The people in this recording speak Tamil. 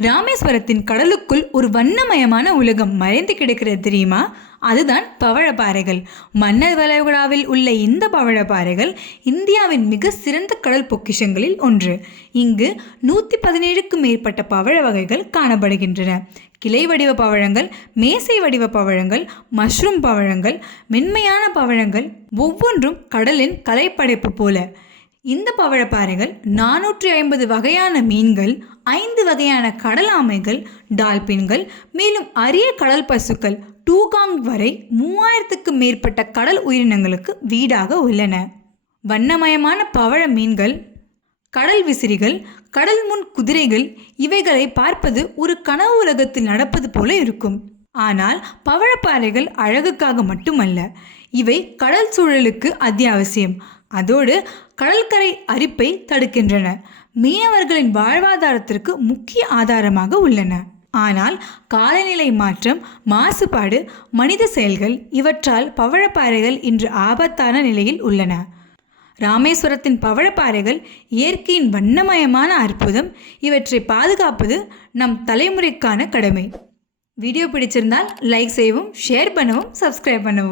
ராமேஸ்வரத்தின் கடலுக்குள் ஒரு வண்ணமயமான உலகம் மறைந்து கிடக்கிறது தெரியுமா? அதுதான் பவழப்பாறைகள். மன்னர் வளைகுடாவில் உள்ள இந்த பவழப்பாறைகள் இந்தியாவின் மிக சிறந்த கடல் பொக்கிஷங்களில் ஒன்று. இங்கு நூற்றி பதினேழுக்கும் மேற்பட்ட பவழ வகைகள் காணப்படுகின்றன. கிளை வடிவ பவழங்கள் மேசை வடிவ பவழங்கள் மஷ்ரூம் பவழங்கள் மென்மையான பவழங்கள் ஒவ்வொன்றும் கடலின் கலைப்படைப்பு போல. இந்த பவழப்பாறைகள் நானூற்றி ஐம்பது வகையான மீன்கள் ஐந்து வகையான கடல் ஆமைகள் டால்பின்கள் மேலும் அரிய கடல் பசுக்கள் டூகாங் வரை மூவாயிரத்துக்கும் மேற்பட்ட கடல் உயிரினங்களுக்கு வீடாக உள்ளன. வண்ணமயமான பவழ மீன்கள் கடல் விசிறிகள் கடல் முன் குதிரைகள் இவைகளை பார்ப்பது ஒரு கனவு உலகத்தில் நடப்பது போல இருக்கும். ஆனால் பவழப்பாறைகள் அழகுக்காக மட்டுமல்ல இவை கடல் சூழலுக்கு அத்தியாவசியம். அதோடு கடற்கரை அரிப்பை தடுக்கின்றன. மீனவர்களின் வாழ்வாதாரத்திற்கு முக்கிய ஆதாரமாக உள்ளன. ஆனால் காலநிலை மாற்றம் மாசுபாடு மனித செயல்கள் இவற்றால் பவழப்பாறைகள் இன்று ஆபத்தான நிலையில் உள்ளன. ராமேஸ்வரத்தின் பவழப்பாறைகள் இயற்கையின் வண்ணமயமான அற்புதம். இவற்றை பாதுகாப்பது நம் தலைமுறைக்கான கடமை. வீடியோ பிடிச்சிருந்தால் லைக் செய்யவும் ஷேர் பண்ணவும் சப்ஸ்கிரைப் பண்ணவும்.